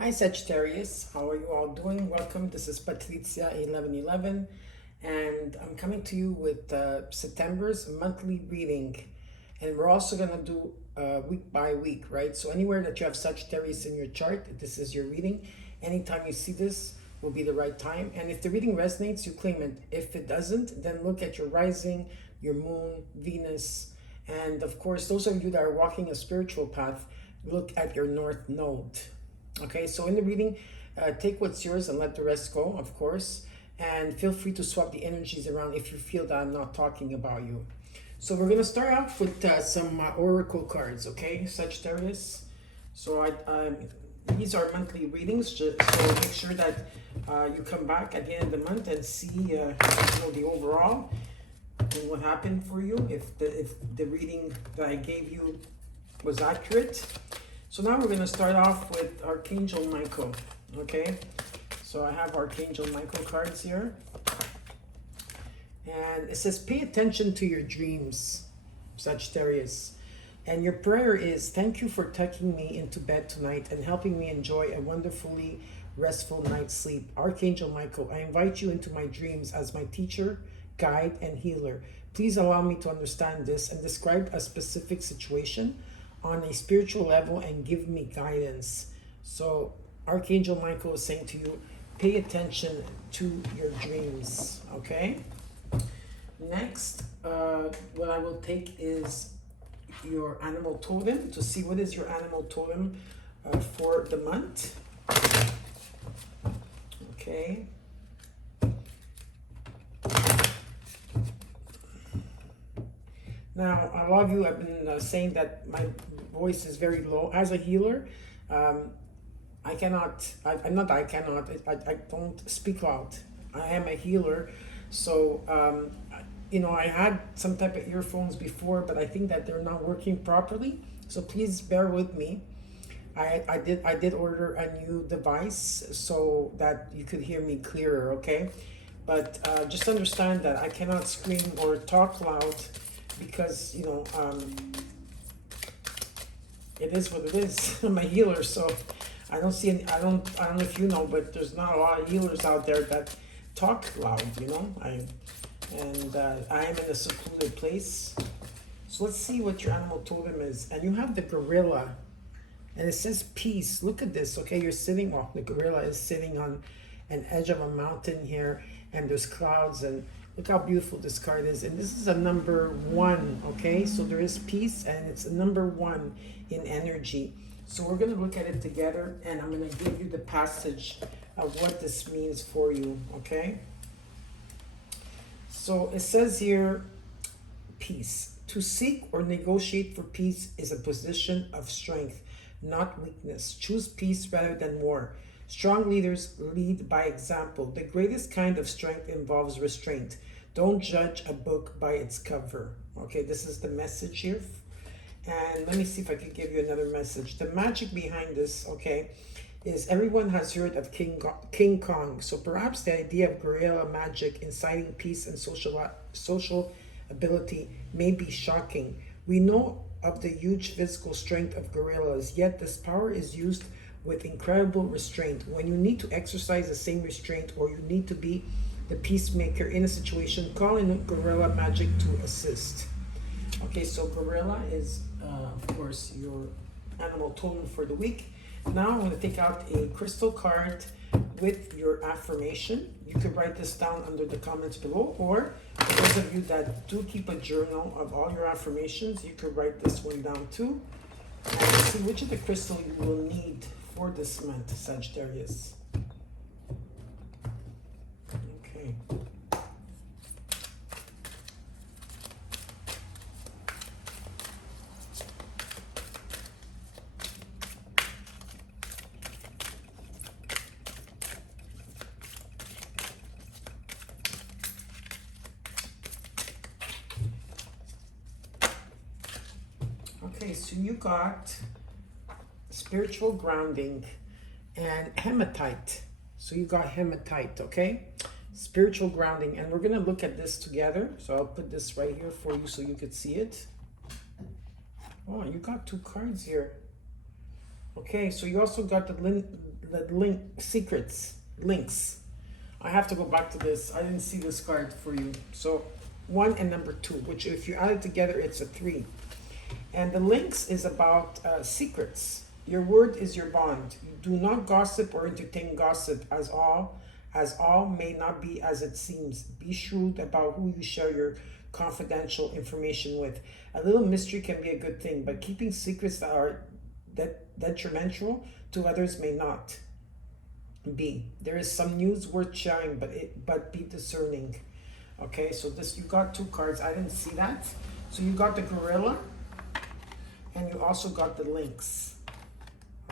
Hi Sagittarius, how are you all doing? Welcome. This is Patrizia 1111, and I'm coming to you with September's monthly reading. And we're also going to do week by week, right? So anywhere that you have Sagittarius in your chart, this is your reading. Anytime you see this will be the right time. And if the reading resonates, you claim it. If it doesn't, then look at your rising, your moon, Venus, and of course, those of you that are walking a spiritual path, look at your north node. Okay, so in the reading, take what's yours and let the rest go, of course. And feel free to swap the energies around if you feel that I'm not talking about you. So we're going to start off with some oracle cards, okay, Sagittarius? So these are monthly readings, so make sure that you come back at the end of the month and see the overall and what happened for you, if the reading that I gave you was accurate. So now we're going to start off with Archangel Michael, okay? So I have Archangel Michael cards here. And it says, pay attention to your dreams, Sagittarius. And your prayer is, thank you for tucking me into bed tonight and helping me enjoy a wonderfully restful night's sleep. Archangel Michael, I invite you into my dreams as my teacher, guide, and healer. Please allow me to understand this and describe a specific situation on a spiritual level and give me guidance. So Archangel Michael is saying to you, pay attention to your dreams, okay? Next, what I will take is your animal totem to see what is your animal totem for the month. Okay. Now, a lot of you have been saying that my voice is very low. As a healer, I don't speak loud. I am a healer. So, I had some type of earphones before, but I think that they're not working properly. So please bear with me. I did order a new device so that you could hear me clearer, okay? But just understand that I cannot scream or talk loud because it is what it is. I'm a healer, so I don't see any, I don't know if you know, but there's not a lot of healers out there that talk loud, I am in a secluded place. So let's see what your animal totem is. And you have the gorilla, and it says peace. Look at this, okay? You're sitting, well, the gorilla is sitting on an edge of a mountain here, and there's clouds, and look how beautiful this card is. And this is a number 1, okay? So there is peace, and it's a number 1 in energy. So we're going to look at it together, and I'm going to give you the passage of what this means for you, okay? So it says here, peace. To seek or negotiate for peace is a position of strength, not weakness. Choose peace rather than war. Strong leaders lead by example. The greatest kind of strength involves restraint. Don't judge a book by its cover. Okay, this is the message here. And let me see if I can give you another message. The magic behind this, okay, is everyone has heard of King Kong. So perhaps the idea of guerrilla magic inciting peace and social ability may be shocking. We know of the huge physical strength of gorillas, yet this power is used with incredible restraint. When you need to exercise the same restraint, or you need to be the peacemaker in a situation, call in guerrilla magic to assist. Okay, so gorilla is, of course, your animal totem for the week. Now I'm going to take out a crystal card with your affirmation. You could write this down under the comments below, or for those of you that do keep a journal of all your affirmations, you could write this one down too. And see which of the crystal you will need for this month, Sagittarius. Okay. Okay, so you got spiritual grounding and hematite. So you got hematite, okay? Spiritual grounding. And we're going to look at this together. So I'll put this right here for you so you could see it. Oh, you got 2 cards here. Okay, so you also got the links. I have to go back to this. I didn't see this card for you. So 1 and number 2, which if you add it together, it's a 3. And the links is about secrets. Your word is your bond. You do not gossip or entertain gossip, as all may not be as it seems. Be shrewd about who you share your confidential information with. A little mystery can be a good thing, but keeping secrets that are detrimental to others may not be. There is some news worth sharing, but be discerning. Okay, so this, you got 2 cards. I didn't see that. So you got the gorilla, and you also got the lynx.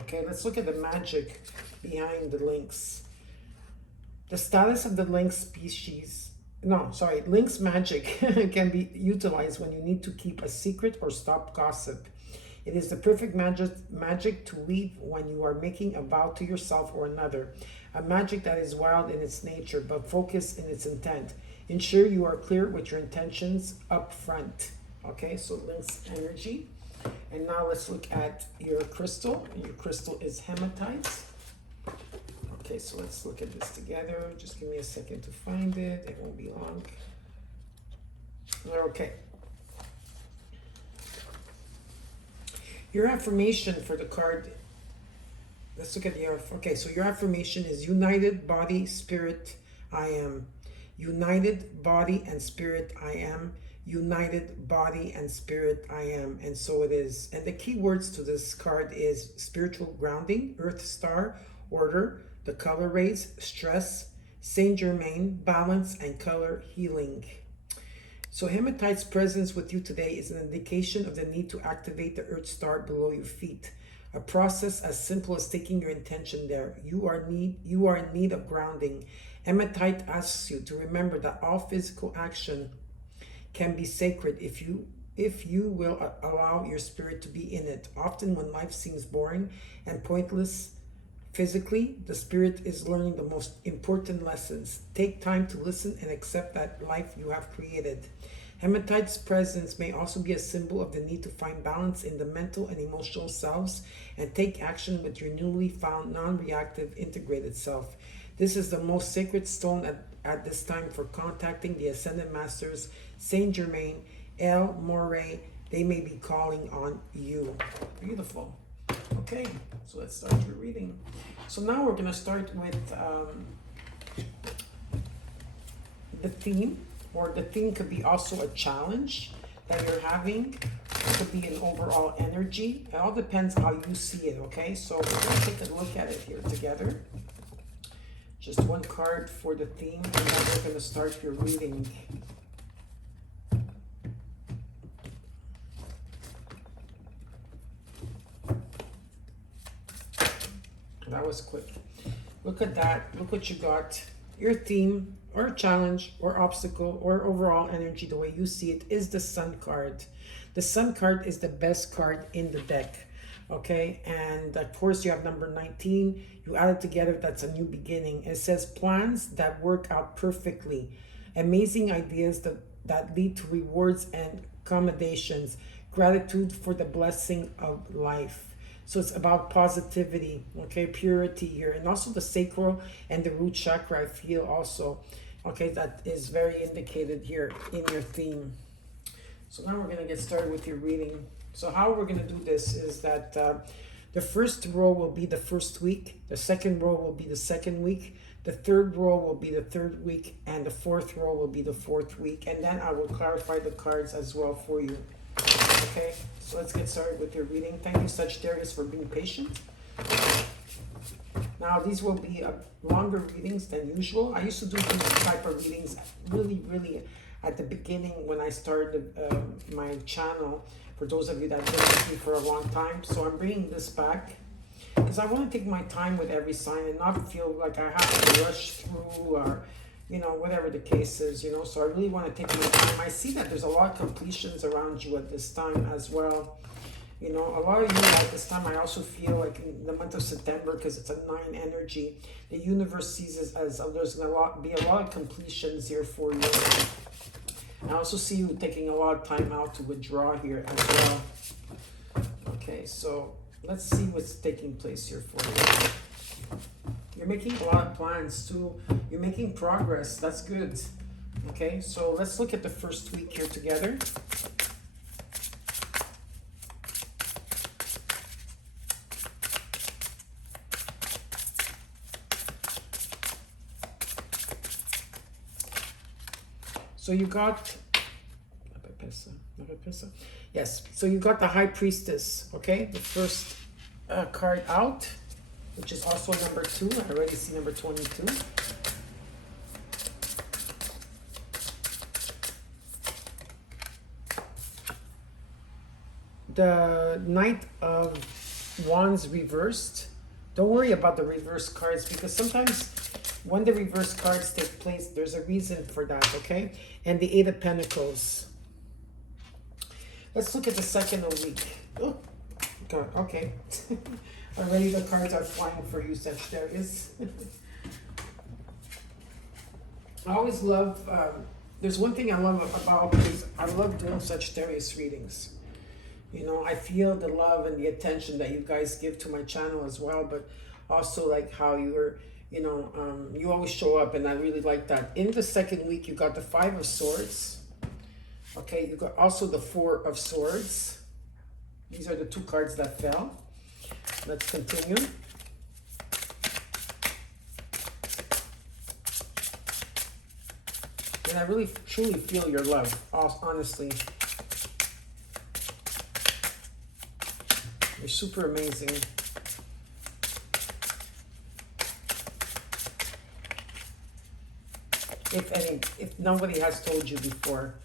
Okay, let's look at the magic behind the lynx. The status of the lynx species, lynx magic can be utilized when you need to keep a secret or stop gossip. It is the perfect magic to leave when you are making a vow to yourself or another. A magic that is wild in its nature, but focused in its intent. Ensure you are clear with your intentions up front. Okay, so lynx energy. And now let's look at your crystal. Your crystal is hematite. Okay, so let's look at this together. Just give me a second to find it. It won't be long. Okay. Your affirmation for the card. Let's look at your, okay, so your affirmation is united body, spirit, I am. United body and spirit, I am. United body and spirit, I am. And so it is. And the key words to this card is spiritual grounding, earth star, order, the color rays, stress, Saint Germain, balance, and color healing. So Hematite's presence with you today is an indication of the need to activate the earth star below your feet. A process as simple as taking your intention there. You are in need of grounding. Hematite asks you to remember that all physical action can be sacred if you will allow your spirit to be in it. Often when life seems boring and pointless physically, the spirit is learning the most important lessons. Take time to listen and accept that life you have created. Hematite's presence may also be a symbol of the need to find balance in the mental and emotional selves and take action with your newly found non-reactive integrated self. This is the most sacred stone at this time for contacting the Ascended Masters, Saint Germain, El Morey. They may be calling on you. Beautiful. Okay, so let's start your reading. So now we're going to start with the theme, or the theme could be also a challenge that you're having. It could be an overall energy. It all depends how you see it, okay? So we're going to take a look at it here together. Just 1 card for the theme, and then we're going to start your reading. That was quick. Look at that. Look what you got. Your theme or challenge or obstacle or overall energy, the way you see it, is the Sun card. The Sun card is the best card in the deck. Okay, and of course you have number 19. You add it together, that's a new beginning. It says plans that work out perfectly. Amazing ideas that lead to rewards and accommodations. Gratitude for the blessing of life. So it's about positivity, okay, purity here. And also the sacral and the root chakra, I feel also, okay, that is very indicated here in your theme. So now we're going to get started with your reading. So how we're going to do this is that the first row will be the first week, the second row will be the second week, the third row will be the third week, and the fourth row will be the fourth week. And then I will clarify the cards as well for you. Okay, so let's get started with your reading. Thank you, Sagittarius, for being patient. Now, these will be longer readings than usual. I used to do these type of readings really at the beginning when I started my channel, for those of you that have been with me for a long time. So I'm bringing this back because I want to take my time with every sign and not feel like I have to rush through or, you know, whatever the case is, you know. So I really want to take my time. I see that there's a lot of completions around you at this time as well. You know, a lot of you at this time, I also feel like in the month of September, because it's a 9 energy, the universe sees it as there's going to be a lot of completions here for you. I also see you taking a lot of time out to withdraw here as well. Okay, so let's see what's taking place here for you. You're making a lot of plans too. You're making progress. That's good. Okay, so let's look at the first week here together. So you got, yes, so you got the High Priestess, okay? The first card out, which is also number 2. I already see number 22. The Knight of Wands reversed. Don't worry about the reverse cards, because sometimes when the reverse cards take place, there's a reason for that, okay? And the 8 of Pentacles. Let's look at the second week. Oh, God, okay. Already the cards are flying for you, Sagittarius. I always love, there's one thing I love about, because I love doing Sagittarius readings. You know, I feel the love and the attention that you guys give to my channel as well, but also like how you're, you know, you always show up, and I really like that. In the second week, you got the 5 of Swords. Okay, you got also the 4 of Swords. These are the 2 cards that fell. Let's continue. And I really, truly feel your love, honestly. You're super amazing. If nobody has told you before,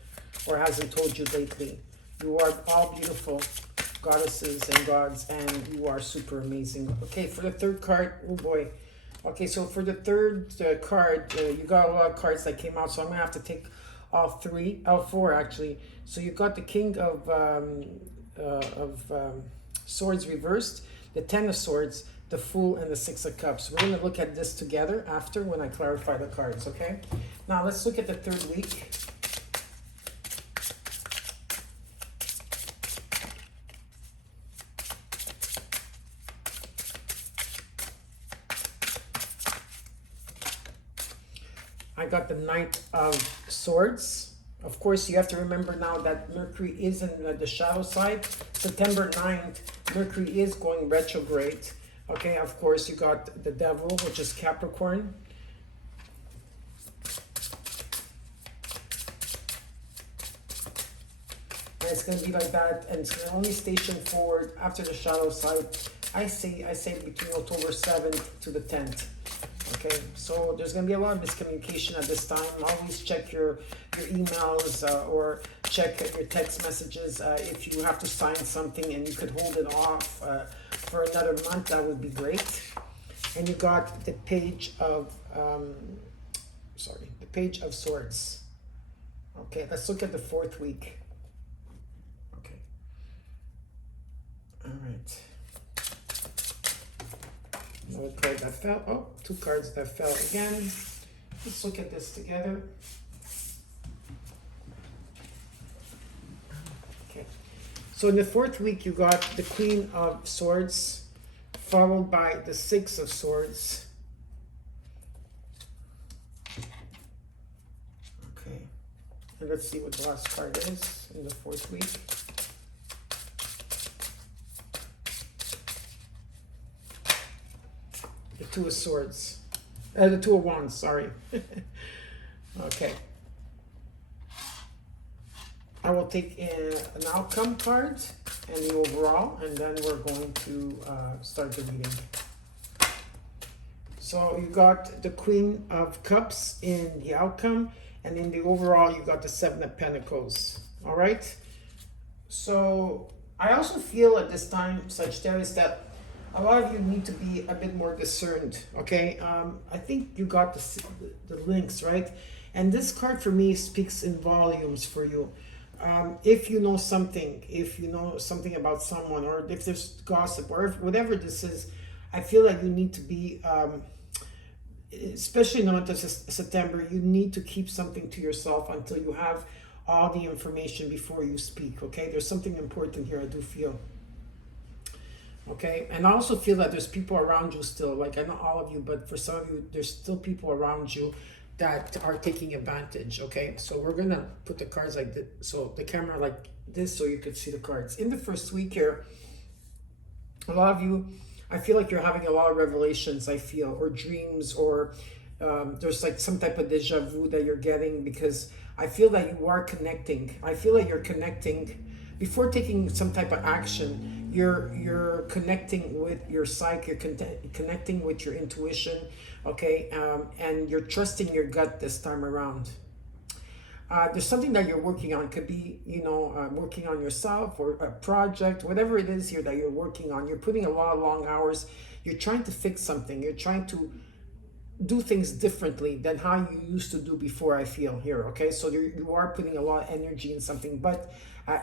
or hasn't told you lately, you are all beautiful goddesses and gods, and you are super amazing. Okay, for the third card, oh boy. Okay, so for the third card, you got a lot of cards that came out, so I'm gonna have to take all 4 actually. So you got the King of Swords reversed, the 10 of Swords, the Fool, and the 6 of Cups. We're going to look at this together after, when I clarify the cards, okay? Now let's look at the third week. I got the Knight of Swords. Of course, you have to remember now that Mercury is in the shadow side. September 9th, Mercury is going retrograde. Okay, of course, you got the Devil, which is Capricorn. And it's going to be like that, and it's going to only station forward after the shadow side. I say between October 7th to the 10th. Okay, so there's going to be a lot of miscommunication at this time. Always check your emails or check your text messages. If you have to sign something and you could hold it off for another month, that would be great. And you got the Page of, the Page of Swords. Okay, let's look at the fourth week. Okay. All right. Another card that fell. Oh, 2 cards that fell again. Let's look at this together. Okay. So in the fourth week, you got the Queen of Swords, followed by the 6 of Swords. Okay. And let's see what the last card is in the fourth week. The 2 of Swords. The 2 of Wands, sorry. Okay. I will take an outcome card and the overall, and then we're going to start the reading. So you got the Queen of Cups in the outcome, and in the overall, you got the 7 of Pentacles. All right? So I also feel at this time, Sagittarius, that a lot of you need to be a bit more discerned, okay? I think you got the links, right? And this card for me speaks in volumes for you. If you know something, about someone, or if there's gossip, or whatever this is, I feel like you need to be, especially in the month of September, you need to keep something to yourself until you have all the information before you speak, okay? There's something important here, I do feel. Okay, and I also feel that there's people around you still, like I know all of you, but for some of you, there's still people around you that are taking advantage. Okay, so we're gonna put the cards like this, so the camera like this, so you could see the cards. In the first week here, a lot of you, I feel like you're having a lot of revelations, I feel, or dreams, or there's like some type of deja vu that you're getting, because I feel that you are connecting. I feel like you're connecting before taking some type of action. You're connecting with your psyche. You're connecting with your intuition. Okay, and you're trusting your gut this time around. There's something that you're working on. Could be, working on yourself or a project, whatever it is here that you're working on. You're putting a lot of long hours. You're trying to fix something. You're trying to do things differently than how you used to do before, I feel here. Okay, so you are putting a lot of energy in something, but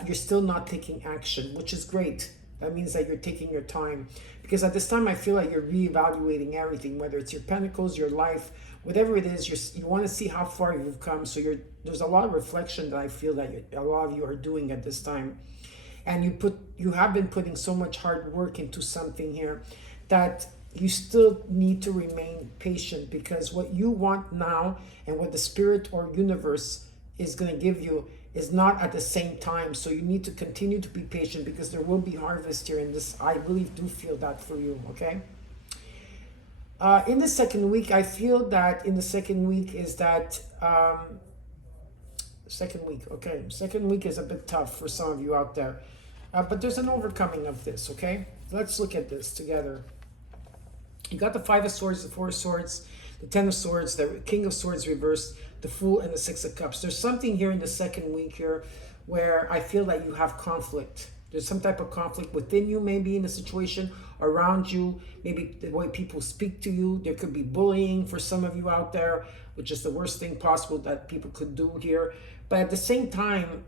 you're still not taking action, which is great. That means that you're taking your time, because at this time I feel like you're reevaluating everything, whether it's your pentacles, your life, whatever it is. You want to see how far you've come. So there's a lot of reflection that I feel that a lot of you are doing at this time, and you have been putting so much hard work into something here that you still need to remain patient, because what you want now and what the spirit or universe is going to give you is not at the same time. So you need to continue to be patient, because there will be harvest here in this. I really do feel that for you. Okay, in the second week, I feel that in the second week is that second week is a bit tough for some of you out there, but there's an overcoming of this. Okay, let's look at this together. You got the Five of Swords, the Four of Swords, the Ten of Swords, the King of Swords reversed, the Fool, and the Six of Cups. There's something here in the second week here where I feel that you have conflict. There's some type of conflict within you, maybe in the situation, around you, maybe the way people speak to you. There could be bullying for some of you out there, which is the worst thing possible that people could do here. But at the same time,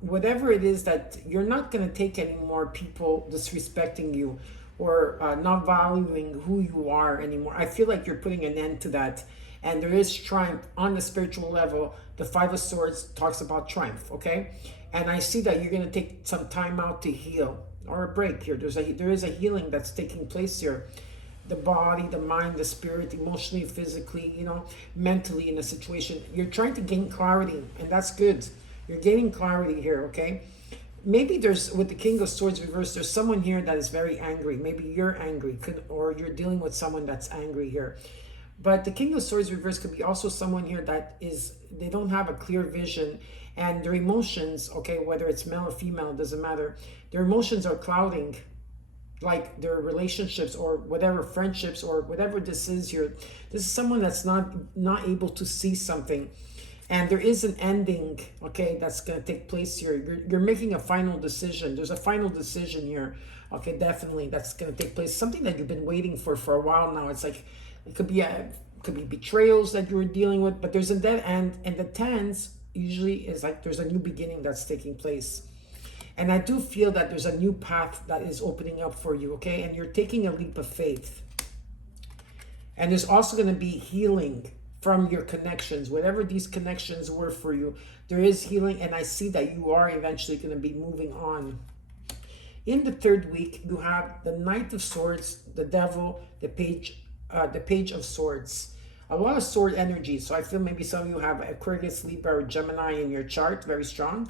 whatever it is, that you're not going to take any more people disrespecting you, or not valuing who you are anymore. I feel like you're putting an end to that. And there is triumph on the spiritual level. The Five of Swords talks about triumph, okay? And I see that you're going to take some time out to heal, or a break here. There is a healing that's taking place here. The body, the mind, the spirit, emotionally, physically, mentally in a situation. You're trying to gain clarity, and that's good. You're gaining clarity here, okay? Maybe there's, with the King of Swords reversed, there's someone here that is very angry. Maybe you're angry, or you're dealing with someone that's angry here. But the King of Swords reversed could be also someone here that they don't have a clear vision, and their emotions, okay, whether it's male or female, it doesn't matter. Their emotions are clouding, like their relationships or whatever, friendships or whatever this is here. This is someone that's not able to see something. And there is an ending, okay, that's going to take place here. You're making a final decision. There's a final decision here, okay, definitely, that's going to take place. Something that you've been waiting for a while now. It's like, it could be betrayals that you were dealing with, but there's a dead end. And the tens usually is like there's a new beginning that's taking place. And I do feel that there's a new path that is opening up for you, okay? And you're taking a leap of faith. And there's also going to be healing from your connections, whatever these connections were for you. There is healing, and I see that you are eventually going to be moving on. In the third week, you have the Knight of Swords, the Devil, the Page of Swords. A lot of sword energy. So I feel maybe some of you have Aquarius, Libra, or Gemini in your chart, very strong.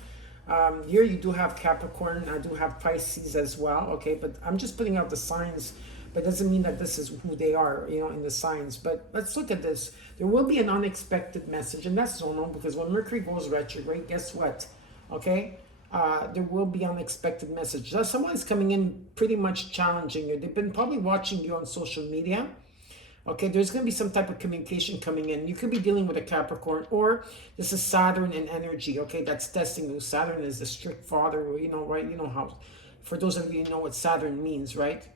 Here you do have Capricorn. I do have Pisces as well. Okay, but I'm just putting out the signs, but doesn't mean that this is who they are, in the signs. But let's look at this. There will be an unexpected message, and that's normal, because when Mercury goes retrograde, guess what? Okay, there will be unexpected message. Now, someone's coming in pretty much challenging you. They've been probably watching you on social media. Okay, there's going to be some type of communication coming in. You could be dealing with a Capricorn, or this is Saturn in energy, okay, that's testing you. Saturn is the strict father, right? You know how, for those of you who know what Saturn means, right?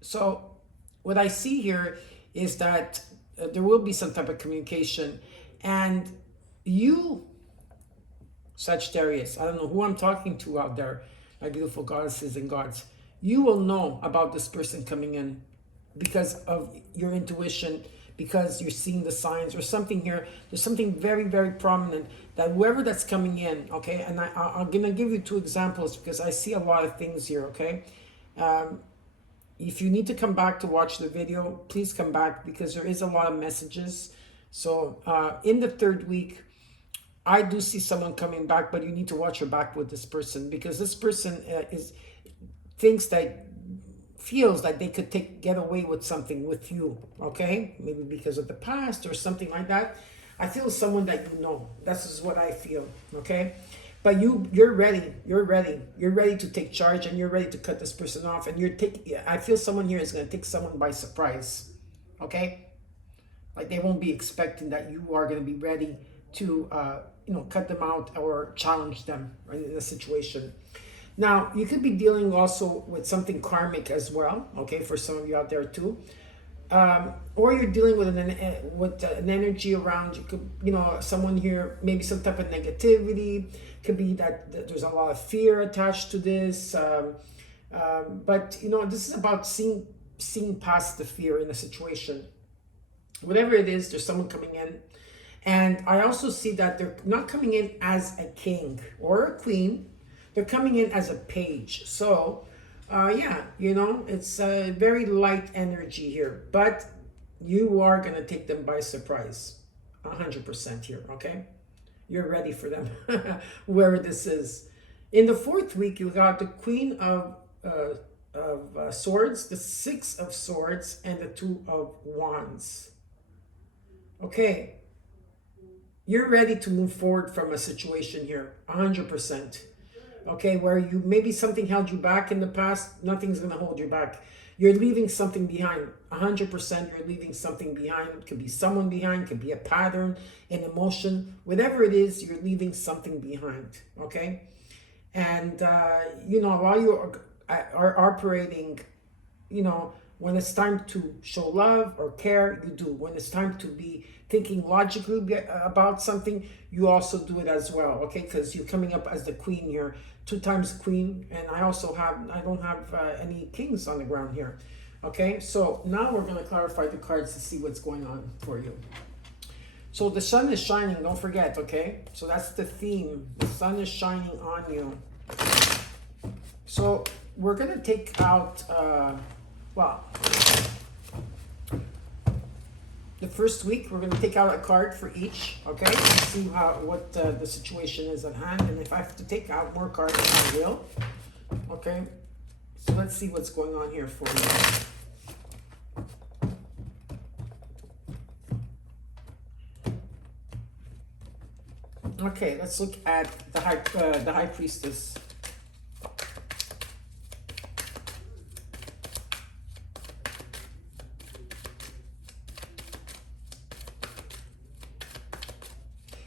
So what I see here is that there will be some type of communication, and you, Sagittarius, I don't know who I'm talking to out there, my beautiful goddesses and gods, you will know about this person coming in, because of your intuition, because you're seeing the signs or something here. There's something very, very prominent that whoever that's coming in, okay, and I'm going to give you two examples, because I see a lot of things here, okay? If you need to come back to watch the video, please come back because there is a lot of messages. So in the third week, I do see someone coming back, but you need to watch your back with this person because this person thinks that feels that they could get away with something with you, okay? Maybe because of the past or something like that. I feel someone that you know. This is what I feel, okay? But you're ready. You're ready. You're ready to take charge and you're ready to cut this person off. And I feel someone here is going to take someone by surprise, okay? Like they won't be expecting that you are going to be ready to, cut them out or challenge them in a situation. Now, you could be dealing also with something karmic as well, okay, for some of you out there too. Or you're dealing with an energy around you. Could, someone here, maybe some type of negativity. Could be that there's a lot of fear attached to this. But, this is about seeing past the fear in a situation. Whatever it is, there's someone coming in. And I also see that they're not coming in as a king or a queen. They're coming in as a page. So, it's a very light energy here. But you are going to take them by surprise. 100% here, okay? You're ready for them, wherever this is. In the fourth week, you got the Queen of Swords, the Six of Swords, and the Two of Wands. Okay. You're ready to move forward from a situation here, 100%. Okay, where maybe something held you back in the past, nothing's going to hold you back. You're leaving something behind, 100%. You're leaving something behind. It could be someone behind, could be a pattern, an emotion, whatever it is, you're leaving something behind. Okay, and while you are operating, when it's time to show love or care, you do. When it's time to be thinking logically about something, you also do it as well, okay? Because you're coming up as the queen here, 2 times queen, and I don't have any kings on the ground here, okay? So now we're going to clarify the cards to see what's going on for you. So the sun is shining, don't forget, okay? So that's the theme. The sun is shining on you. So we're going to take out, the first week, we're going to take out a card for each, okay? And see what the situation is at hand. And if I have to take out more cards, I will. Okay? So let's see what's going on here for you. Okay, let's look at the High Priestess.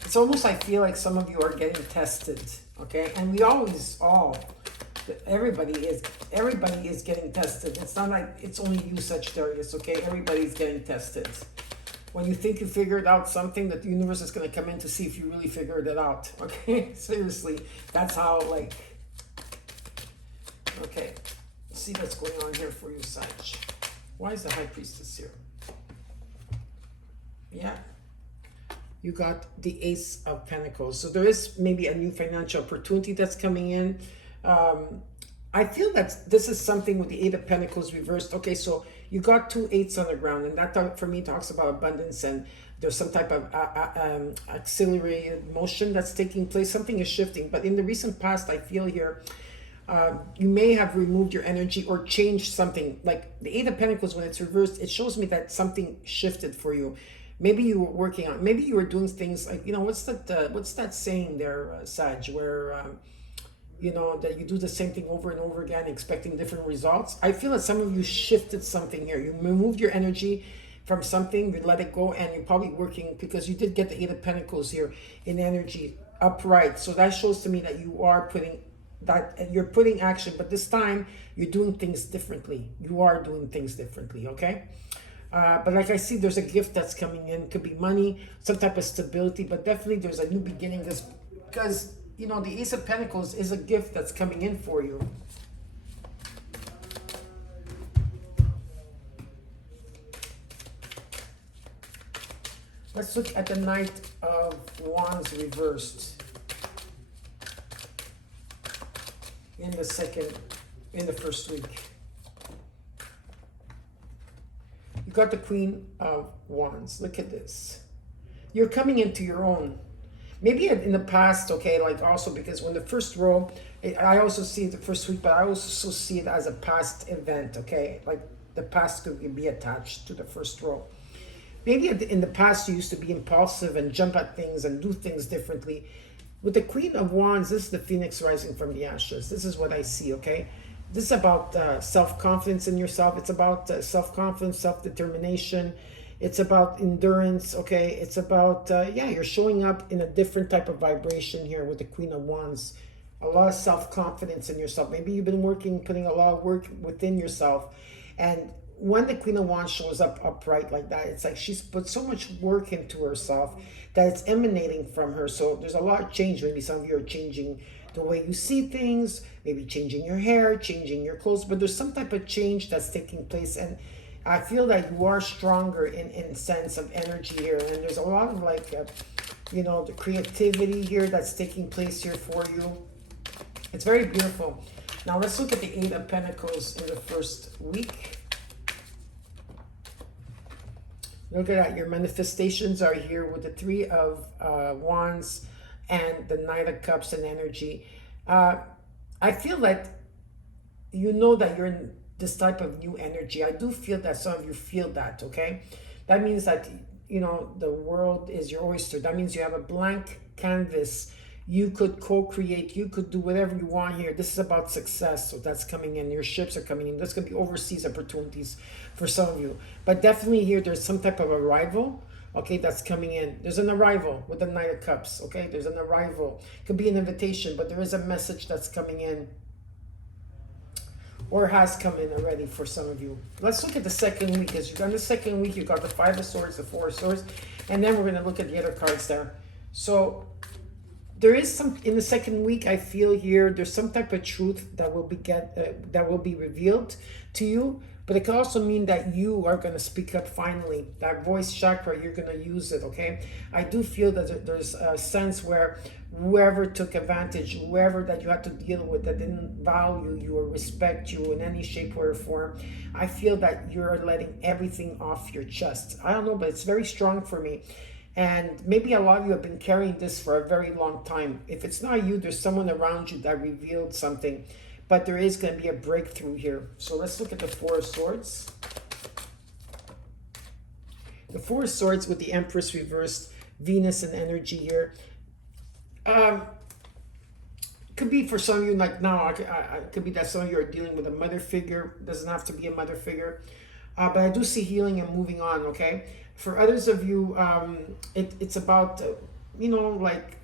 It's almost, I feel like some of you are getting tested, okay? And we always everybody is getting tested. It's not like it's only you, Sagittarius, okay? Everybody's getting tested. When you think you figured out something, that the universe is going to come in to see if you really figured it out, okay? Seriously, that's how, okay. Let's see what's going on here for you, Sag. Why is the High Priestess here? Yeah. You got the Ace of Pentacles. So there is maybe a new financial opportunity that's coming in. I feel that this is something with the Eight of Pentacles reversed. Okay, so you got 2 eights on the ground, and that for me talks about abundance, and there's some type of accelerated motion that's taking place. Something is shifting. But in the recent past, I feel here, you may have removed your energy or changed something. Like the Eight of Pentacles, when it's reversed, it shows me that something shifted for you. Maybe you were working on, maybe you were doing things like, what's that saying there, Sag, where, that you do the same thing over and over again, expecting different results. I feel that some of you shifted something here. You removed your energy from something, you let it go, and you're probably working, because you did get the Eight of Pentacles here in energy upright. So that shows to me that you are you're putting action, but this time you're doing things differently. You are doing things differently, okay? But like I see, there's a gift that's coming in. It could be money, some type of stability, but definitely there's a new beginning. Because, the Ace of Pentacles is a gift that's coming in for you. Let's look at the Knight of Wands reversed in the first week. got the Queen of Wands. Look at this. You're coming into your own. Maybe in the past, okay, like also because when the first row, I also see it the first week, but I also see it as a past event, okay? Like the past could be attached to the first row. Maybe in the past you used to be impulsive and jump at things and do things differently. With the Queen of Wands, this is the phoenix rising from the ashes. This is what I see, okay? This is about self-confidence in yourself. It's about self-confidence, self-determination. It's about endurance, okay? It's about, yeah, you're showing up in a different type of vibration here with the Queen of Wands. A lot of self-confidence in yourself. Maybe you've been putting a lot of work within yourself. And when the Queen of Wands shows up upright like that, it's like she's put so much work into herself that it's emanating from her. So there's a lot of change. Maybe some of you are changing the way you see things, maybe changing your hair, changing your clothes, but there's some type of change that's taking place. And I feel that you are stronger in sense of energy here. And there's a lot of like, you know, the creativity here that's taking place here for you. It's very beautiful. Now let's look at the Eight of Pentacles in the first week. Look at that. Your manifestations are here with the Three of Wands and the Knight of Cups and energy. I feel that you know that you're in this type of new energy. I do feel that some of you feel that, okay? That means that, you know, the world is your oyster. That means you have a blank canvas. You could co-create. You could do whatever you want here. This is about success. So that's coming in. Your ships are coming in. There's going to be overseas opportunities for some of you. But definitely here, there's some type of arrival, okay, that's coming in. There's an arrival with the Knight of Cups, okay? There's an arrival. Could be an invitation, but there is a message that's coming in or has come in already for some of you. Let's look at the second week. As you got the second week, you got the Five of Swords, the Four of Swords, and then we're going to look at the other cards there. So there is some in the second week. I feel here there's some type of truth that will be revealed to you, but it can also mean that you are going to speak up finally. That voice chakra, you're going to use it, okay? I do feel that there's a sense where whoever took advantage, whoever that you had to deal with that didn't value you or respect you in any shape or form, I feel that you're letting everything off your chest. I don't know, but it's very strong for me. And maybe a lot of you have been carrying this for a very long time. If it's not you, there's someone around you that revealed something. But there is going to be a breakthrough here. So let's look at the Four of Swords. The Four of Swords with the Empress reversed, Venus and energy here. Could be for some of you like now, could be that some of you are dealing with a mother figure. Doesn't have to be a mother figure. But I do see healing and moving on, okay? For others of you, it's about, you know, like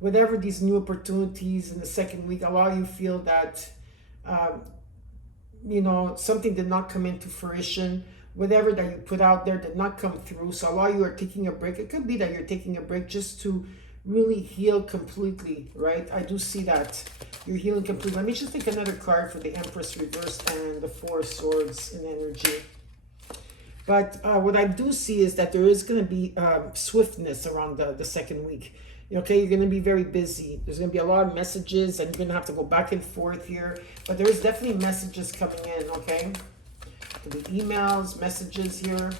whatever these new opportunities in the second week, a lot of you feel that, you know, something did not come into fruition. Whatever that you put out there did not come through. So a lot of you are taking a break. It could be that you're taking a break just to really heal completely, right? I do see that. You're healing completely. Let me just take another card for the Empress reversed and the Four of Swords in energy. But what I do see is that there is going to be swiftness around the second week. Okay, you're going to be very busy. There's going to be a lot of messages and you're going to have to go back and forth here. But there is definitely messages coming in, okay? There'll be emails, messages here.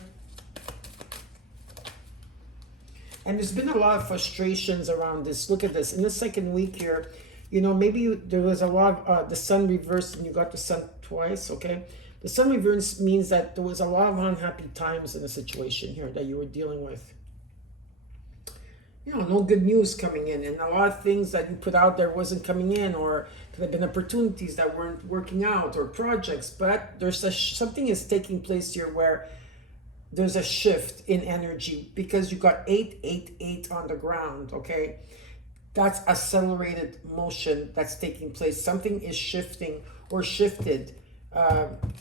And there's been a lot of frustrations around this. Look at this. In the second week here, you know, maybe there was a lot of the Sun reversed and you got the Sun twice, okay? The Sun reverse means that there was a lot of unhappy times in the situation here that you were dealing with. You know, no good news coming in, and a lot of things that you put out there wasn't coming in, or could have been opportunities that weren't working out, or projects. But there's something is taking place here where there's a shift in energy because you got 888 on the ground, okay? That's accelerated motion that's taking place. Something is shifting or shifted.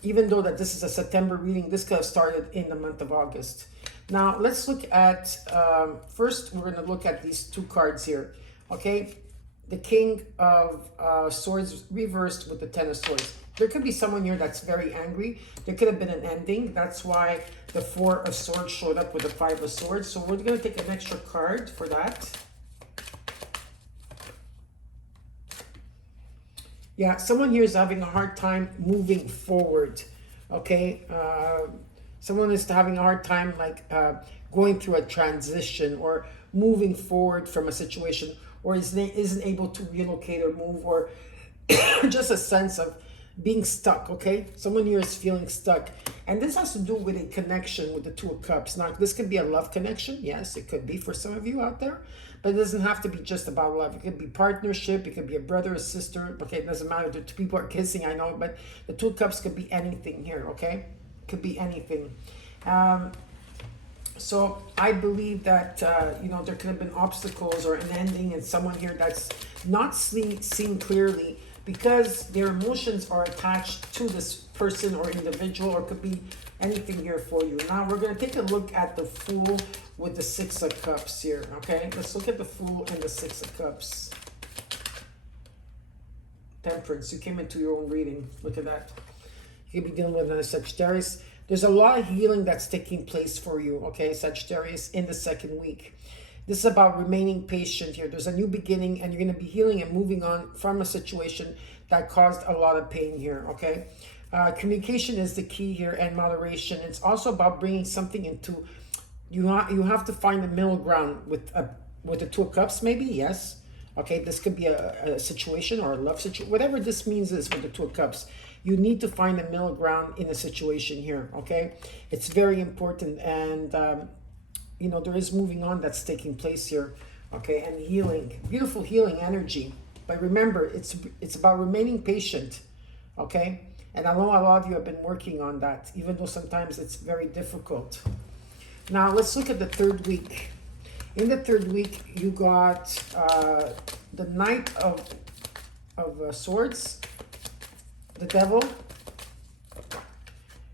Even though that this is a September reading, this could have started in the month of August. Now, let's look at, first, we're going to look at these two cards here, okay? The King of Swords reversed with the Ten of Swords. There could be someone here that's very angry. There could have been an ending. That's why the Four of Swords showed up with the Five of Swords. So we're going to take an extra card for that. Yeah, someone here is having a hard time moving forward, okay? Someone is having a hard time, like going through a transition or moving forward from a situation, or isn't able to relocate or move, or just a sense of being stuck. Okay, someone here is feeling stuck, and this has to do with a connection with the Two of Cups. Now, this could be a love connection. Yes, it could be for some of you out there, but it doesn't have to be just about love. It could be partnership. It could be a brother or sister. Okay, it doesn't matter. The two people are kissing, I know, but the Two of Cups could be anything here. Okay, could be anything. So I believe that, you know, there could have been obstacles or an ending, and someone here that's not seen clearly because their emotions are attached to this person or individual, or could be anything here for you. Now we're going to take a look at the Fool with the Six of Cups here, okay? Let's look at the Fool and the Six of Cups. Temperance, you came into your own reading. Look at that. You could be dealing with another Sagittarius. There's a lot of healing that's taking place for you, okay, Sagittarius, in the second week. This is about remaining patient here. There's a new beginning, and you're going to be healing and moving on from a situation that caused a lot of pain here, okay? Communication is the key here, and moderation. It's also about bringing something into, you have to find a middle ground with the Two of Cups, maybe, yes. Okay, this could be a situation or a love situation, whatever this means is with the Two of Cups. You need to find a middle ground in a situation here, okay? It's very important, and you know, there is moving on that's taking place here, okay? And healing, beautiful healing energy. But remember, it's about remaining patient, okay? And I know a lot of you have been working on that, even though sometimes it's very difficult. Now, let's look at the third week. In the third week, you got the Knight of Swords, the Devil,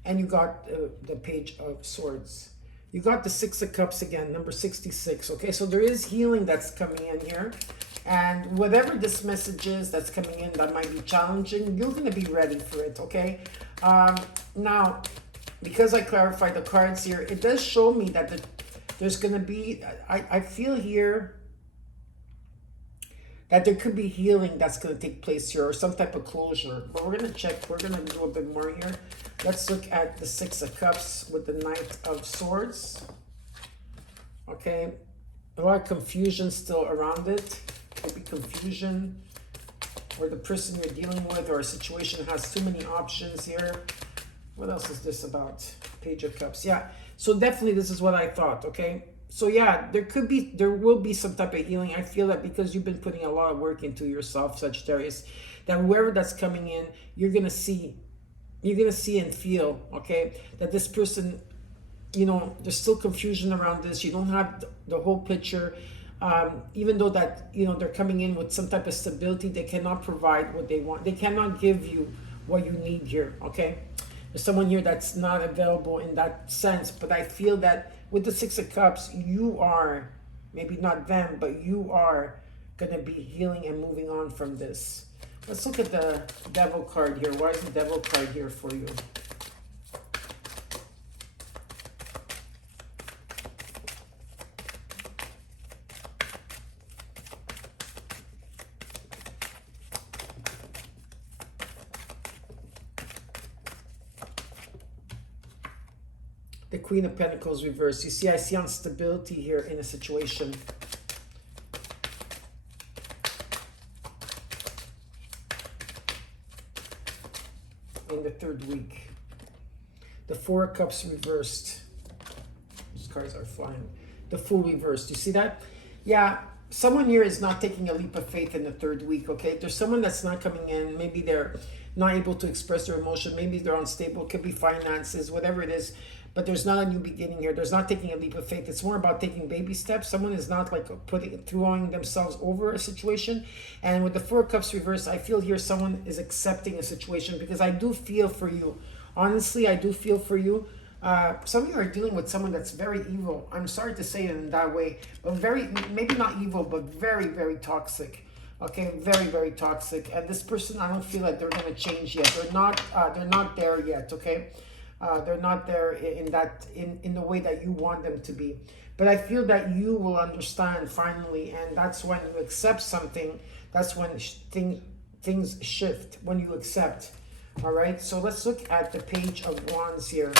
and you got the Page of Swords. You got the Six of Cups again, number 66, okay? So there is healing that's coming in here. And whatever this message is that's coming in that might be challenging, you're going to be ready for it, okay? Now, because I clarified the cards here, it does show me that there's going to be, I feel here that there could be healing that's going to take place here, or some type of closure. But we're going to check. We're going to do a bit more here. Let's look at the Six of Cups with the Knight of Swords. Okay. A lot of confusion still around it. Could be confusion, or the person you're dealing with, or a situation has too many options here. What else is this about? Page of Cups. Yeah. So definitely this is what I thought, okay? So yeah, there will be some type of healing. I feel that because you've been putting a lot of work into yourself, Sagittarius, that whoever that's coming in, you're going to see and feel, okay, that this person, you know, there's still confusion around this. You don't have the whole picture. Even though that, you know, they're coming in with some type of stability, they cannot provide what they want. They cannot give you what you need here, okay? There's someone here that's not available in that sense, but I feel that with the Six of Cups, you are, maybe not them, but you are going to be healing and moving on from this. Let's look at the Devil card here. Why is the Devil card here for you? The Queen of Pentacles reversed. You see, I see instability here in a situation. In the third week. The Four of Cups reversed. These cards are flying. The Fool reversed. You see that? Yeah, someone here is not taking a leap of faith in the third week, okay? There's someone that's not coming in. Maybe they're not able to express their emotion. Maybe they're unstable. It could be finances, whatever it is. But there's not a new beginning here. There's not taking a leap of faith. It's more about taking baby steps. Someone is not like throwing themselves over a situation. And with the Four of Cups reversed, I feel here someone is accepting a situation, because I do feel for you. Honestly, I do feel for you. Some of you are dealing with someone that's very evil. I'm sorry to say it in that way, but maybe not evil, but very, very toxic. Okay, very, very toxic. And this person, I don't feel like they're going to change yet. They're not there yet. Okay. They're not there in the way that you want them to be. But I feel that you will understand finally, and that's when you accept something. That's when things shift, when you accept. All right, so let's look at the Page of Wands here.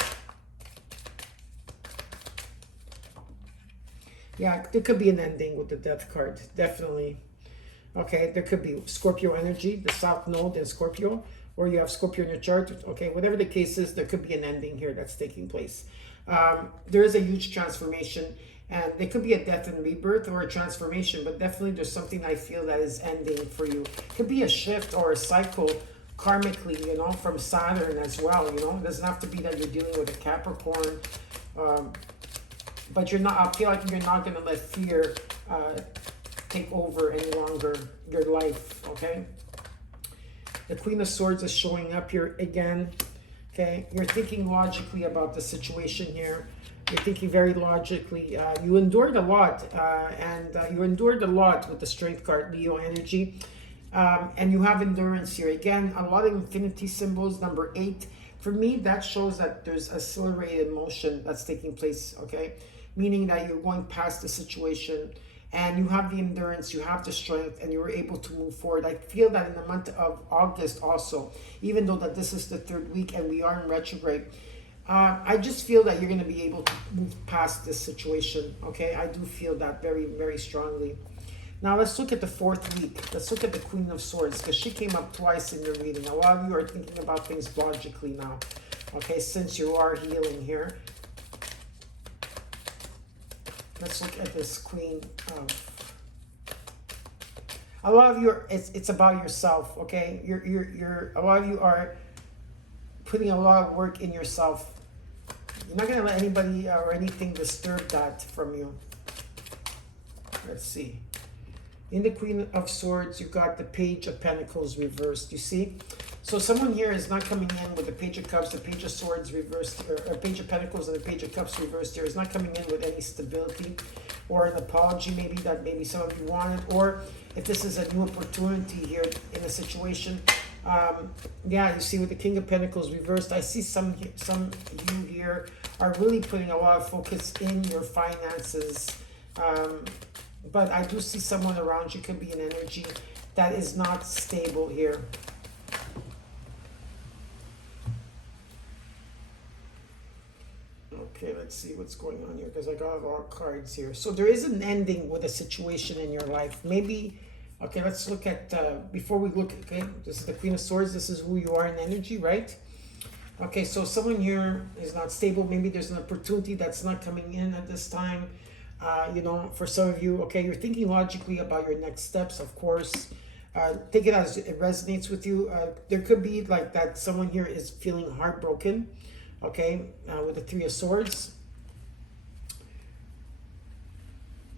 Yeah, there could be an ending with the Death card, definitely. Okay, there could be Scorpio energy, the South Node in Scorpio, or you have Scorpio in your chart. Okay, whatever the case is, there could be an ending here that's taking place. There is a huge transformation, and it could be a death and rebirth or a transformation, but definitely there's something I feel that is ending for you. It could be a shift or a cycle karmically, you know, from Saturn as well, you know. It doesn't have to be that you're dealing with a Capricorn, but you're not, I feel like you're not going to let fear take over any longer your life, okay? The Queen of Swords is showing up here again, okay? You're thinking logically about the situation here. You're thinking very logically. You endured a lot, you endured a lot with the Strength card, Leo energy. And you have endurance here. Again, a lot of infinity symbols, number 8. For me, that shows that there's accelerated motion that's taking place, okay? Meaning that you're going past the situation and you have the endurance, you have the strength, and you were able to move forward. I feel that in the month of August also, even though that this is the 3rd week and we are in retrograde, I just feel that you're going to be able to move past this situation, okay? I do feel that very, very strongly. Now let's look at the 4th week. Let's look at the Queen of Swords, because she came up twice in your reading. A lot of you are thinking about things logically now, okay, since you are healing here. Let's look at this Queen of... A lot of you, it's about yourself, okay? A lot of you are putting a lot of work in yourself. You're not going to let anybody or anything disturb that from you. Let's see. In the Queen of Swords, you've got the Page of Pentacles reversed, you see? So someone here is not coming in with the Page of Cups, the Page of Swords reversed, or Page of Pentacles and the Page of Cups reversed here. Is not coming in with any stability or an apology maybe that maybe some of you wanted. Or if this is a new opportunity here in a situation. Yeah, you see with the King of Pentacles reversed, I see some of you here are really putting a lot of focus in your finances. But I do see someone around you, could be an energy that is not stable here. Okay, let's see what's going on here, because I got a lot of cards here. So there is an ending with a situation in your life. Maybe, okay, let's look at, before we look, okay, this is the Queen of Swords. This is who you are in energy, right? Okay, so someone here is not stable. Maybe there's an opportunity that's not coming in at this time. You know, for some of you, okay, you're thinking logically about your next steps, of course. Take it as it resonates with you. There could be like that someone here is feeling heartbroken, okay, with the Three of Swords.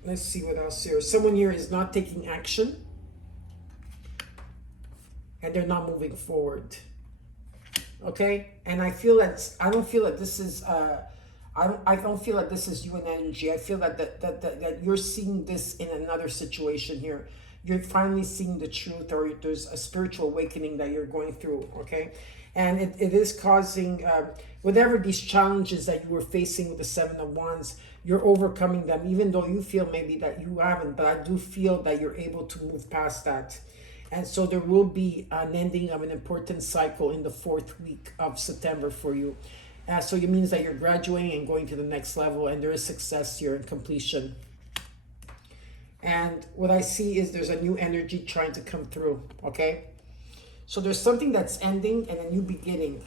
Let's see what else here. Someone here is not taking action and they're not moving forward, okay? And I feel that, I don't feel that this is... I don't feel that this is you in energy. I feel that you're seeing this in another situation here. You're finally seeing the truth, or there's a spiritual awakening that you're going through, okay? And it is causing, whatever these challenges that you were facing with the Seven of Wands, you're overcoming them, even though you feel maybe that you haven't, but I do feel that you're able to move past that. And so there will be an ending of an important cycle in the 4th week of September for you. So it means that you're graduating and going to the next level, and there is success here and completion. And what I see is there's a new energy trying to come through, okay? So there's something that's ending and a new beginning.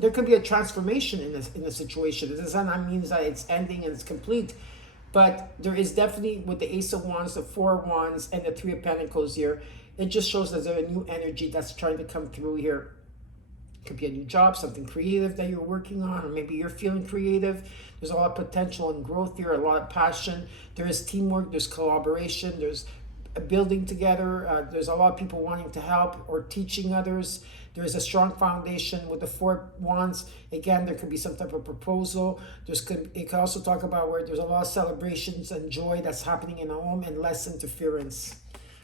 There could be a transformation in a situation. It doesn't mean that it's ending and it's complete, but there is definitely, with the Ace of Wands, the Four of Wands, and the Three of Pentacles here, it just shows that there's a new energy that's trying to come through here. Could be a new job, something creative that you're working on, or maybe you're feeling creative. There's a lot of potential and growth here, a lot of passion. There is teamwork, there's collaboration, there's building together. There's a lot of people wanting to help or teaching others. There's a strong foundation with the Four Wands. Again, there could be some type of proposal. It could also talk about where there's a lot of celebrations and joy that's happening in a home and less interference.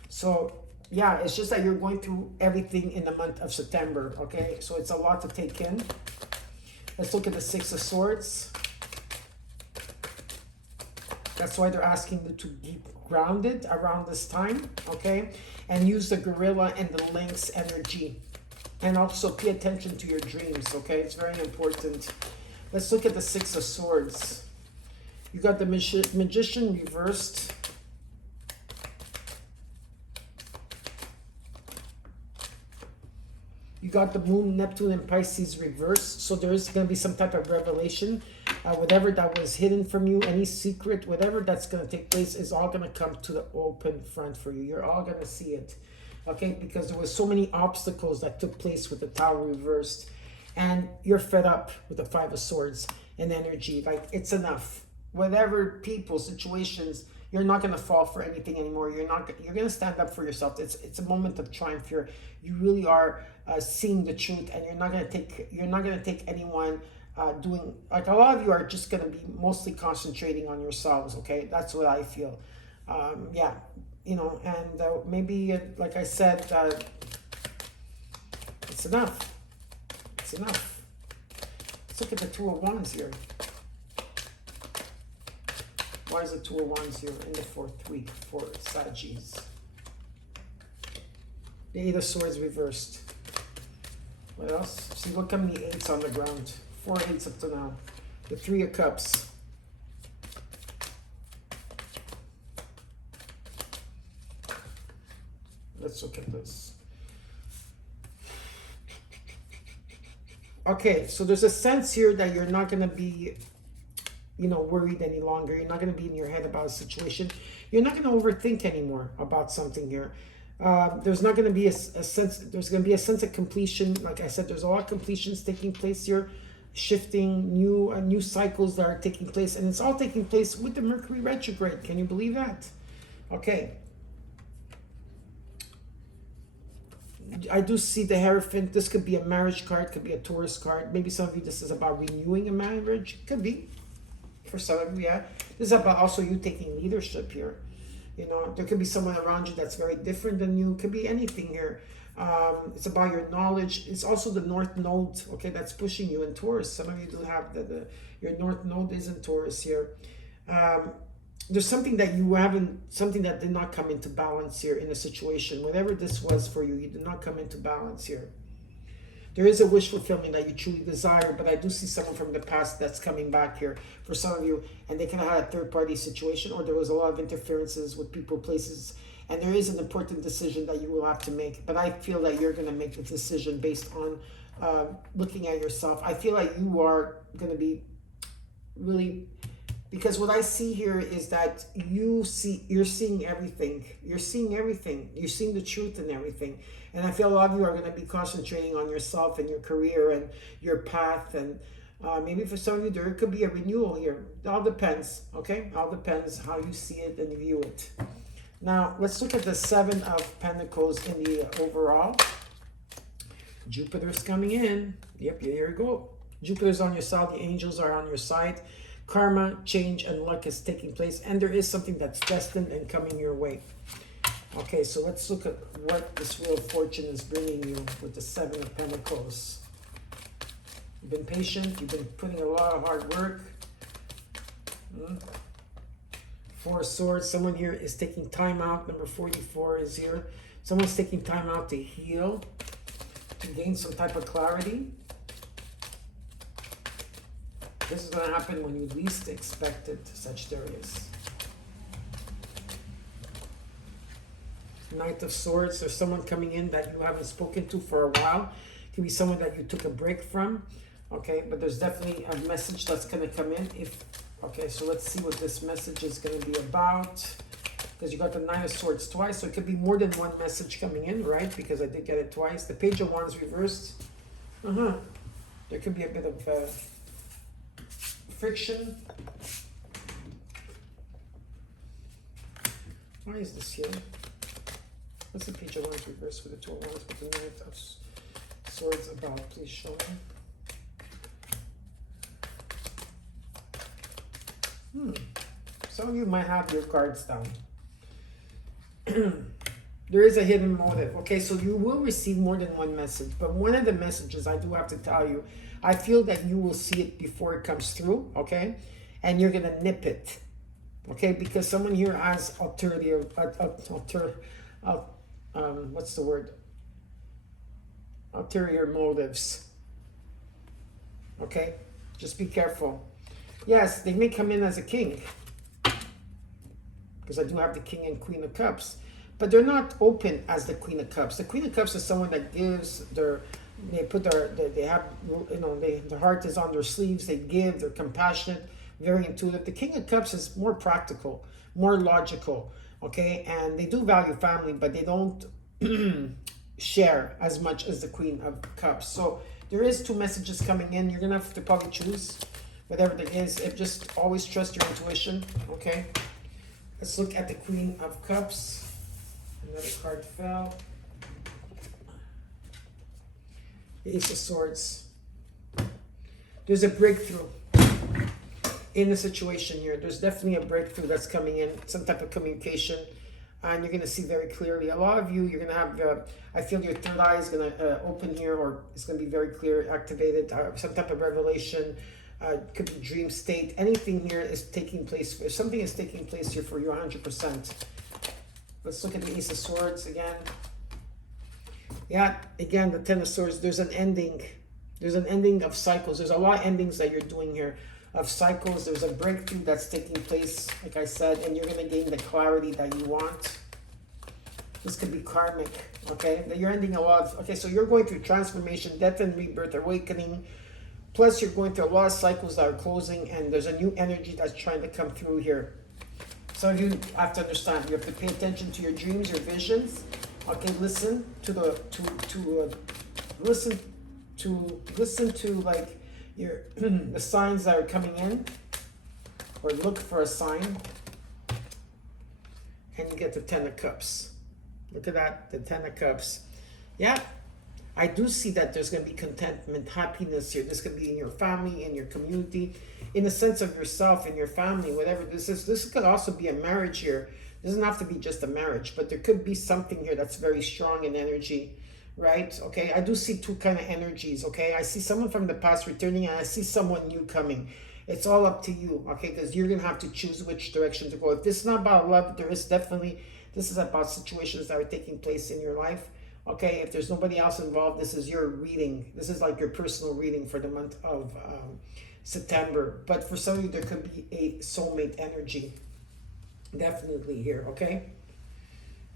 So yeah, it's just that you're going through everything in the month of September, okay? So it's a lot to take in. Let's look at the Six of Swords. That's why they're asking you to keep grounded around this time, okay? And use the gorilla and the lynx energy. And also pay attention to your dreams, okay? It's very important. Let's look at the Six of Swords. You got the Magician reversed. You got the Moon, Neptune, and Pisces reversed. So there is going to be some type of revelation. Whatever that was hidden from you, any secret, whatever that's going to take place is all going to come to the open front for you. You're all going to see it. Okay? Because there was so many obstacles that took place with the Tower reversed. And you're fed up with the Five of Swords and energy. Like, it's enough. Whatever people, situations, you're not going to fall for anything anymore. You're going to stand up for yourself. It's a moment of triumph here. You really are seeing the truth, and you're not going to take anyone doing, like, a lot of you are just going to be mostly concentrating on yourselves. Okay, that's what I feel. Yeah, you know, and maybe like I said, it's enough. It's enough. Let's look at the Two of Wands here. Why is the Two of Wands here in the 4th week for Saggies? The Eight of Swords reversed. What else? See, look how many eights on the ground. 4 eights up to now. The Three of Cups. Let's look at this. Okay, so there's a sense here that you're not going to be, you know, worried any longer. You're not going to be in your head about a situation. You're not going to overthink anymore about something here. There's not going to be a sense, there's going to be a sense of completion. Like I said, there's a lot of completions taking place here, shifting, new cycles that are taking place, and it's all taking place with the Mercury retrograde. Can you believe that? Okay. I do see the Hierophant. This could be a marriage card, could be a Taurus card. Maybe some of you, this is about renewing a marriage. Could be. For some of you, yeah. This is about also you taking leadership here. You know, there could be someone around you that's very different than you. Could be anything here. It's about your knowledge. It's also the North Node, okay, that's pushing you in Taurus. Some of you do have your North Node is in Taurus here. There's something that you haven't, something that did not come into balance here in a situation. Whatever this was for you, you did not come into balance here. There is a wish fulfillment that you truly desire, but I do see someone from the past that's coming back here for some of you, and they kind of had a third-party situation, or there was a lot of interferences with people, places, and there is an important decision that you will have to make. But I feel that you're going to make the decision based on looking at yourself. I feel like you are going to be really... Because what I see here is that you're seeing everything. You're seeing everything. You're seeing the truth in everything. And I feel a lot of you are going to be concentrating on yourself and your career and your path. And maybe for some of you, there could be a renewal here. It all depends, okay? It all depends how you see it and view it. Now, let's look at the Seven of Pentacles in the overall. Jupiter's coming in. Yep, here you go. Jupiter's on your side. The angels are on your side. Karma, change, and luck is taking place, and there is something that's destined and coming your way. Okay, so let's look at what this Wheel of Fortune is bringing you with the Seven of Pentacles. You've been patient. You've been putting a lot of hard work. Four of Swords. Someone here is taking time out. Number 44 is here. Someone's taking time out to heal, to gain some type of clarity. This is going to happen when you least expect it, Sagittarius. Knight of Swords. There's someone coming in that you haven't spoken to for a while. It could be someone that you took a break from. Okay, but there's definitely a message that's going to come in. Okay, so let's see what this message is going to be about. Because you got the Nine of Swords twice, so it could be more than one message coming in, right? Because I did get it twice. The Page of Wands reversed. There could be a bit of... friction. Why is this here? What's the Page of Wands reversed with the Two of Wands with the Knight of Swords about? Please show me. Some of you might have your cards down. There is a hidden motive. Okay, so you will receive more than one message, but one of the messages I do have to tell you, I feel that you will see it before it comes through, okay? And you're going to nip it, okay? Because someone here has ulterior, what's the word? Ulterior motives, okay? Just be careful. Yes, they may come in as a king, because I do have the King and Queen of Cups, but they're not open as the Queen of Cups. The Queen of Cups is someone that gives they have, their heart is on their sleeves, they give, they're compassionate, very intuitive. The King of Cups is more practical, more logical, okay, and they do value family, but they don't share as much as the Queen of Cups. So there is two messages coming in. You're gonna have to probably choose whatever it is. Just always trust your intuition, okay? Let's look at the Queen of Cups. Another card fell. The Ace of Swords. There's a breakthrough in the situation here. There's definitely a breakthrough that's coming in, some type of communication, and you're going to see very clearly. A lot of you, you're going to have, I feel your third eye is going to open here, or it's going to be very clear, activated, some type of revelation. Could be dream state. Anything here is taking place. If something is taking place here for you, 100%. Let's look at the Ace of Swords again. Yeah, again, the Ten of Swords. There's an ending. There's an ending of cycles. There's a lot of endings that you're doing here of cycles. There's a breakthrough that's taking place, like I said, and you're going to gain the clarity that you want. This could be karmic, okay? That you're ending a lot of, okay, so you're going through transformation, death and rebirth, awakening. Plus, you're going through a lot of cycles that are closing, and there's a new energy that's trying to come through here. So you have to understand. You have to pay attention to your dreams, your visions. Okay, listen to listen to like your the signs that are coming in, or look for a sign, and you get the Ten of Cups. Look at that, the Ten of Cups. Yeah. I do see that there's going to be contentment, happiness here. This could be in your family, in your community, in the sense of yourself, in your family, whatever this is. This could also be a marriage here. It doesn't have to be just a marriage, but there could be something here that's very strong in energy, right? Okay, I do see two kind of energies, okay? I see someone from the past returning, and I see someone new coming. It's all up to you, okay? Because you're going to have to choose which direction to go. If this is not about love, there is definitely, this is about situations that are taking place in your life. Okay, if there's nobody else involved, this is your reading. This is like your personal reading for the month of September. But for some of you, there could be a soulmate energy. Definitely here, okay?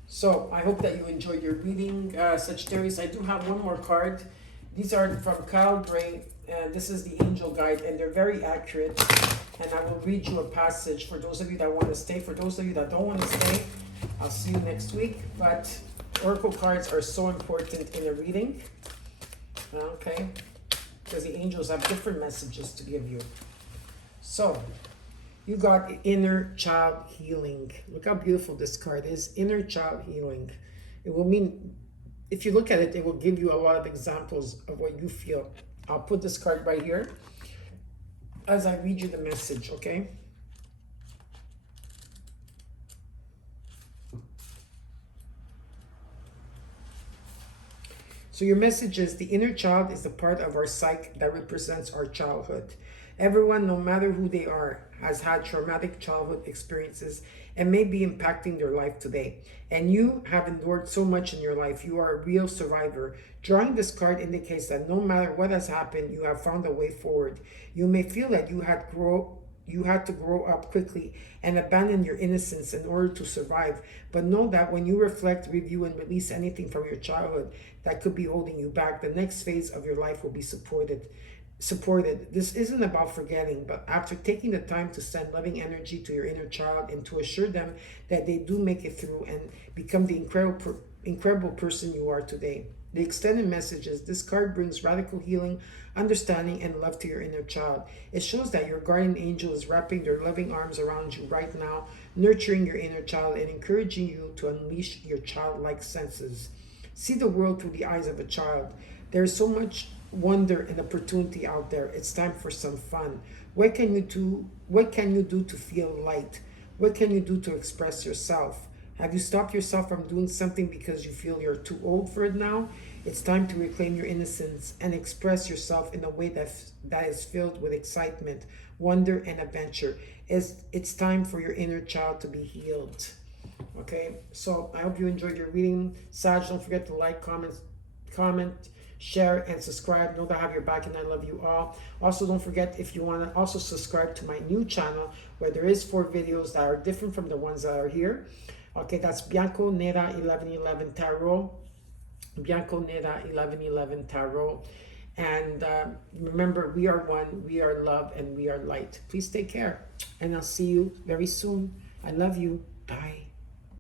So I hope that you enjoyed your reading, Sagittarius. I do have one more card. These are from Kyle Gray, and this is the Angel Guide, and they're very accurate. And I will read you a passage for those of you that want to stay. For those of you that don't want to stay, I'll see you next week. But Oracle cards are so important in a reading, okay? Because the angels have different messages to give you. So, you got inner child healing. Look how beautiful this card is. Inner child healing. It will mean, if you look at it, it will give you a lot of examples of what you feel. I'll put this card right here as I read you the message, okay? So your message is, the inner child is the part of our psyche that represents our childhood. Everyone, no matter who they are, has had traumatic childhood experiences and may be impacting their life today. And you have endured so much in your life. You are a real survivor. Drawing this card indicates that no matter what has happened, you have found a way forward. You may feel that you had to grow up quickly and abandon your innocence in order to survive. But know that when you reflect, review, and release anything from your childhood that could be holding you back, the next phase of your life will be supported. This isn't about forgetting, but after taking the time to send loving energy to your inner child and to assure them that they do make it through and become the incredible person you are today. The extended message is, this card brings radical healing, understanding, and love to your inner child. It shows that your guardian angel is wrapping their loving arms around you right now, nurturing your inner child and encouraging you to unleash your childlike senses. See the world through the eyes of a child. There is so much wonder and opportunity out there. It's time for some fun. What can you do to feel light? What can you do to express yourself? Have you stopped yourself from doing something because you feel you're too old for it now? It's time to reclaim your innocence and express yourself in a way that is filled with excitement, wonder, and adventure. It's time for your inner child to be healed. Okay, so I hope you enjoyed your reading. Sag, don't forget to like, comment, share, and subscribe. Know that I have your back and I love you all. Also, don't forget, if you want to also subscribe to my new channel where there is 4 videos that are different from the ones that are here. Okay, that's Bianco Nera 1111 Tarot. Bianco Nera 1111 Tarot. And remember, we are one, we are love, and we are light. Please take care. And I'll see you very soon. I love you. Bye.